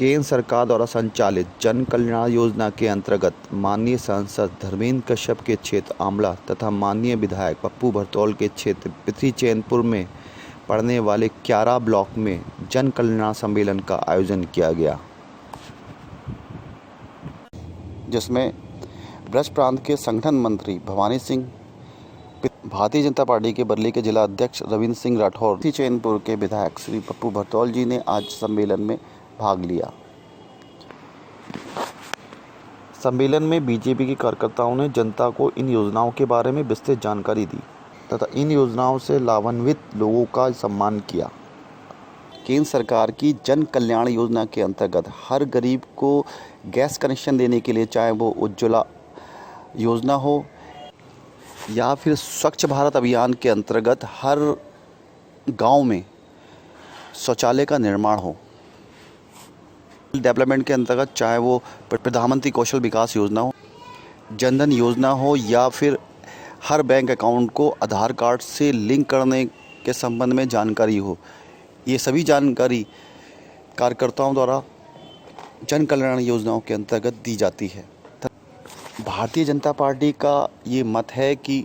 केंद्र सरकार द्वारा संचालित जन कल्याण योजना के अंतर्गत माननीय सांसद धर्मेंद्र कश्यप के क्षेत्र आमला तथा माननीय विधायक पप्पू भरतौल के क्षेत्र पृथ्वी चैनपुर में पड़ने वाले क्यारा ब्लॉक में जन कल्याण सम्मेलन का आयोजन किया गया, जिसमें ब्रज प्रांत के संगठन मंत्री भवानी सिंह, भारतीय जनता पार्टी के बरली के जिला अध्यक्ष रविंद्र सिंह राठौर, पृथ्वी चैनपुर के विधायक श्री पप्पू भरतौल जी ने आज सम्मेलन में भाग लिया। सम्मेलन में बीजेपी के कार्यकर्ताओं ने जनता को इन योजनाओं के बारे में विस्तृत जानकारी दी तथा इन योजनाओं से लाभान्वित लोगों का सम्मान किया। केंद्र सरकार की जन कल्याण योजना के अंतर्गत हर गरीब को गैस कनेक्शन देने के लिए, चाहे वो उज्ज्वला योजना हो या फिर स्वच्छ भारत अभियान के अंतर्गत हर गांव में शौचालय का निर्माण हो, डेवलपमेंट के अंतर्गत चाहे वो प्रधानमंत्री कौशल विकास योजना हो, जनधन योजना हो या फिर हर बैंक अकाउंट को आधार कार्ड से लिंक करने के संबंध में जानकारी हो, ये सभी जानकारी कार्यकर्ताओं द्वारा जन कल्याण योजनाओं के अंतर्गत दी जाती है। भारतीय जनता पार्टी का ये मत है कि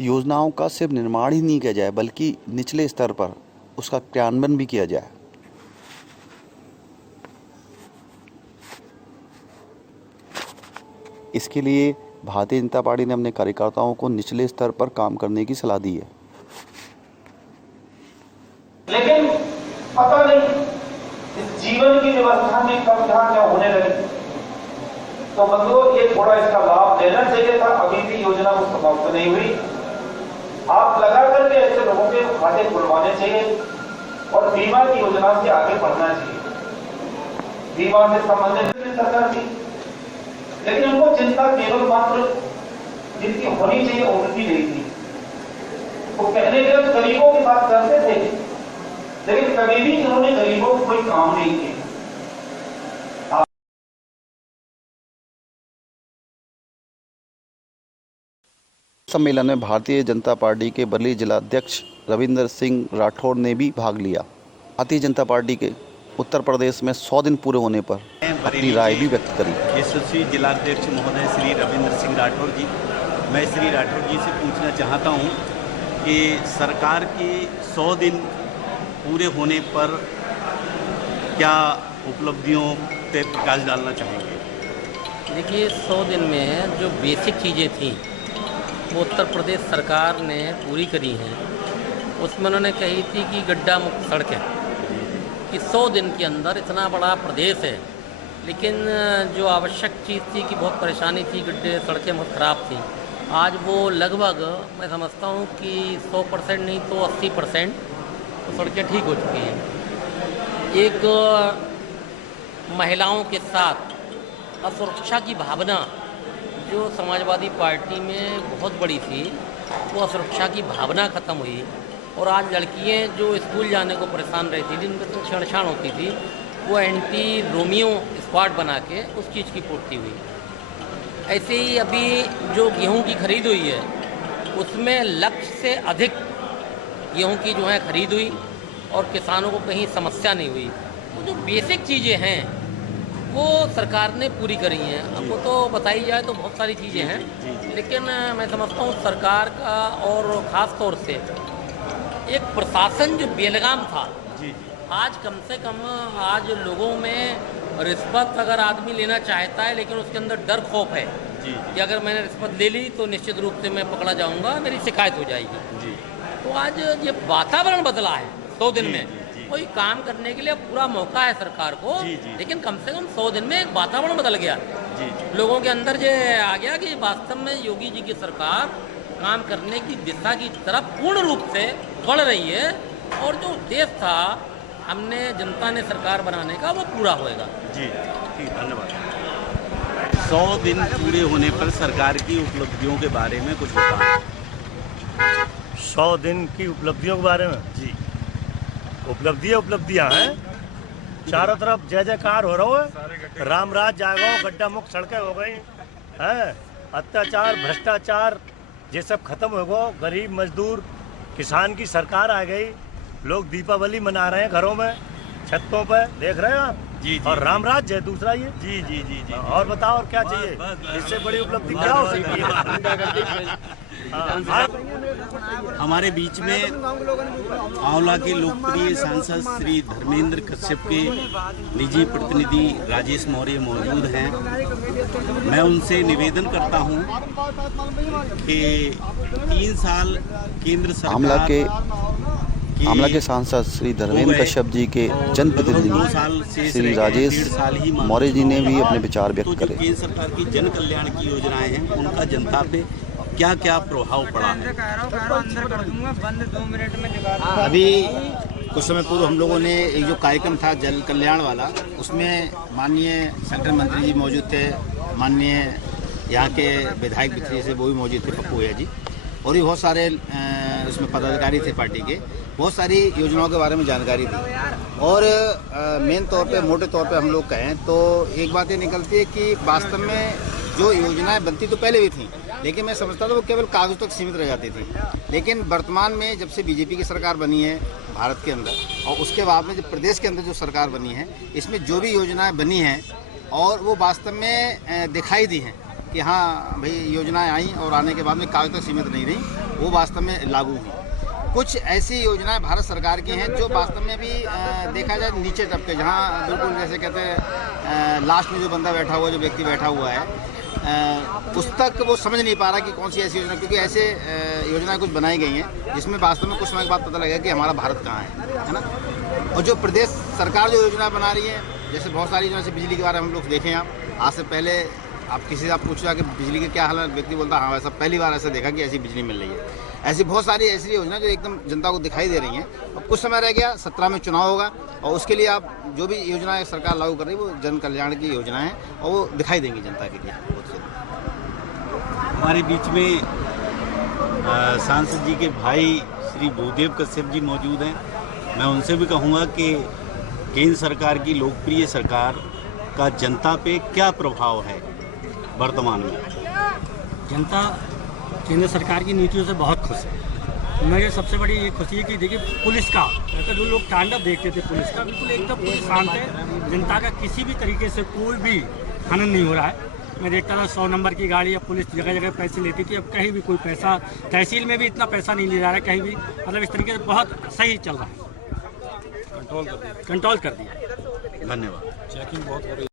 योजनाओं का सिर्फ निर्माण ही नहीं किया जाए बल्कि निचले स्तर पर उसका क्रियान्वयन भी किया जाए। इसके लिए भारतीय जनता पार्टी ने अपने कार्यकर्ताओं को निचले स्तर पर काम करने की सलाह दी है। लेकिन पता नहीं इस जीवन की व्यवस्था में कब जहां क्या होने लगी, तो मतलब ये थोड़ा इसका लाभ लेना चाहिए था। अभी भी योजना समाप्त नहीं हुई। आप लगा करके ऐसे लोगों के खाते खुलवाने चाहिए और बीमा की योजना से आगे बढ़ना चाहिए। बीमा से संबंधित सरकार की, लेकिन उनको चिंता केवल मात्र जिनकी होनी चाहिए उनकी नहीं थी। वो कहने के लिए गरीबों की बात करते थे, लेकिन कभी भी उन्होंने गरीबों को कोई काम नहीं किया। सम्मेलन में भारतीय जनता पार्टी के बरली जिला अध्यक्ष रविंद्र सिंह राठौर ने भी भाग लिया। भारतीय जनता पार्टी के उत्तर प्रदेश में 100 दिन पूरे होने पर अपनी राय भी व्यक्त करी। यशस्वी जिलाध्यक्ष महोदय श्री रविंद्र सिंह राठौर जी, मैं श्री राठौर जी से पूछना चाहता हूं कि सरकार के 100 दिन पूरे होने पर क्या उपलब्धियों पे प्रकाश डालना चाहेंगे? देखिए, 100 दिन में जो बेसिक चीज़ें थी वो उत्तर प्रदेश सरकार ने पूरी करी हैं। उसमें उन्होंने कही थी कि गड्ढा मुक्त सड़कें, कि 100 दिन के अंदर इतना बड़ा प्रदेश है, लेकिन जो आवश्यक चीज़ थी कि बहुत परेशानी थी, गड्ढे सड़कें बहुत ख़राब थी। आज वो लगभग मैं समझता हूँ कि 100% नहीं तो 80% तो सड़कें ठीक हो चुकी हैं। एक महिलाओं के साथ असुरक्षा की भावना जो समाजवादी पार्टी में बहुत बड़ी थी, वो असुरक्षा की भावना ख़त्म हुई और आज लड़कियाँ जो स्कूल जाने को परेशान रही थी, जिनकी छेड़छाड़ होती थी, वो एंटी रोमियो स्क्वाड बना के उस चीज़ की पूर्ति हुई। ऐसे ही अभी जो गेहूं की खरीद हुई है, उसमें लक्ष्य से अधिक गेहूं की जो है खरीद हुई और किसानों को कहीं समस्या नहीं हुई। तो जो बेसिक चीज़ें हैं वो सरकार ने पूरी करी हैं। आपको तो बताई जाए तो बहुत सारी चीज़ें हैं, लेकिन मैं समझता हूँ सरकार का और ख़ास तौर से एक प्रशासन जो बेलगाम था, आज कम से कम आज लोगों में रिश्वत अगर आदमी लेना चाहता है, लेकिन उसके अंदर डर खौफ है कि अगर मैंने रिश्वत ले ली तो निश्चित रूप से मैं पकड़ा जाऊंगा, मेरी शिकायत हो जाएगी। तो आज ये वातावरण बदला है 100 दिन में। कोई काम करने के लिए पूरा मौका है सरकार को, लेकिन कम से कम 100 दिन में एक वातावरण बदल गया। लोगों के अंदर जो आ गया कि वास्तव में योगी जी की सरकार काम करने की दिशा की तरफ पूर्ण रूप से बढ़ रही है और जो उद्देश्य था हमने जनता ने सरकार बनाने का, वो पूरा होएगा। जी, धन्यवाद। 100 दिन पूरे होने पर सरकार की उपलब्धियों के बारे में कुछ बताएं। 100 दिन की उपलब्धियों के बारे में? जी, उपलब्धियां हैं, चारों तरफ जय जयकार हो रहा है, राम राज जागो, गड्ढा मुक्त सड़कें हो गई हैं, अत्याचार भ्रष्टाचार ये सब खत्म हो गो, गरीब मजदूर किसान की सरकार आ गई, लोग दीपावली मना रहे हैं घरों में, छतों पे देख रहे हैं आप। जी, और राम राज्य है दूसरा ये। जी जी जी जी और बताओ और क्या चाहिए, इससे बड़ी उपलब्धि क्या हो सकती है। हाँ। हमारे बीच में आंवला के लोकप्रिय सांसद श्री धर्मेंद्र कश्यप के निजी प्रतिनिधि राजेश मौर्य मौजूद हैं। मैं उनसे निवेदन करता हूं कि 3 साल केंद्र सरकार आमला के सांसद श्री धर्मेंद्र कश्यप जी के जनप्रतिनिधि श्री राजेश मौर्य जी ने भी अपने विचार व्यक्त करे। केंद्र सरकार की जन कल्याण की योजनाएं हैं, उनका जनता पे क्या क्या प्रभाव पड़ा है। अभी कुछ समय पूर्व हम लोगों ने एक जो कार्यक्रम था जल कल्याण वाला, उसमें माननीय संगठन मंत्री जी मौजूद थे, माननीय यहाँ के विधायक बिथरी से वो भी मौजूद थे, पप्पू भैया जी, और भी बहुत सारे उसमें पदाधिकारी थे पार्टी के। बहुत सारी योजनाओं के बारे में जानकारी दी और मेन तौर पे मोटे तौर पे हम लोग कहें तो एक बात ये निकलती है कि वास्तव में जो योजनाएं बनती तो पहले भी थी, लेकिन मैं समझता था वो केवल कागज़ तक सीमित रह जाती थी। लेकिन वर्तमान में जब से बीजेपी की सरकार बनी है भारत के अंदर और उसके बाद में जब प्रदेश के अंदर जो सरकार बनी है, इसमें जो भी योजनाएं बनी हैं और वो वास्तव में दिखाई दी हैं कि हाँ भाई योजनाएं आई और आने के बाद में कागज़ तक सीमित नहीं रही, वो वास्तव में लागू हुई। कुछ ऐसी योजनाएं भारत सरकार की हैं जो वास्तव में भी देखा जाए नीचे तबके, जहाँ बिल्कुल जैसे कहते हैं लास्ट में जो बंदा बैठा हुआ, जो व्यक्ति बैठा हुआ है, उस तक वो समझ नहीं पा रहा कि कौन सी ऐसी योजना, क्योंकि ऐसे योजनाएं कुछ बनाई गई हैं जिसमें वास्तव में कुछ समय के बाद पता लगेगा कि हमारा भारत कहाँ है ना। और जो प्रदेश सरकार जो योजना बना रही है, जैसे बहुत सारी योजना, जैसे बिजली के बारे में हम लोग देखें, आप आज से पहले आप किसी से आप पूछा कि बिजली के क्या हाल है, व्यक्ति बोलता हाँ वैसा पहली बार ऐसा देखा कि ऐसी बिजली मिल रही है। ऐसी बहुत सारी ऐसी योजना जो एकदम जनता को दिखाई दे रही हैं। अब कुछ समय रह गया, 17 में चुनाव होगा और उसके लिए आप जो भी योजनाएं सरकार लागू कर रही है वो जन कल्याण की योजनाएं हैं और वो दिखाई देंगी जनता के लिए। हमारे बीच में सांसद जी के भाई श्री भूदेव कश्यप जी मौजूद हैं। मैं उनसे भी कहूँगा कि केंद्र सरकार की लोकप्रिय सरकार का जनता पे क्या प्रभाव है वर्तमान में। जनता केंद्र सरकार की नीतियों से बहुत खुश है। मेरे सबसे बड़ी ये खुशी है कि देखिए पुलिस का तो जो लोग तांडव देखते थे पुलिस का, बिल्कुल एकदम पुलिस शांत है। जनता का किसी भी तरीके से कोई भी हनन नहीं हो रहा है। मैं देखता था 100 नंबर की गाड़ी, अब पुलिस जगह जगह पैसे लेती थी, अब कहीं भी कोई पैसा, तहसील में भी इतना पैसा नहीं ले जा रहा है कहीं भी। मतलब इस तरीके से बहुत सही चल रहा है, कंट्रोल कर दिया। धन्यवाद।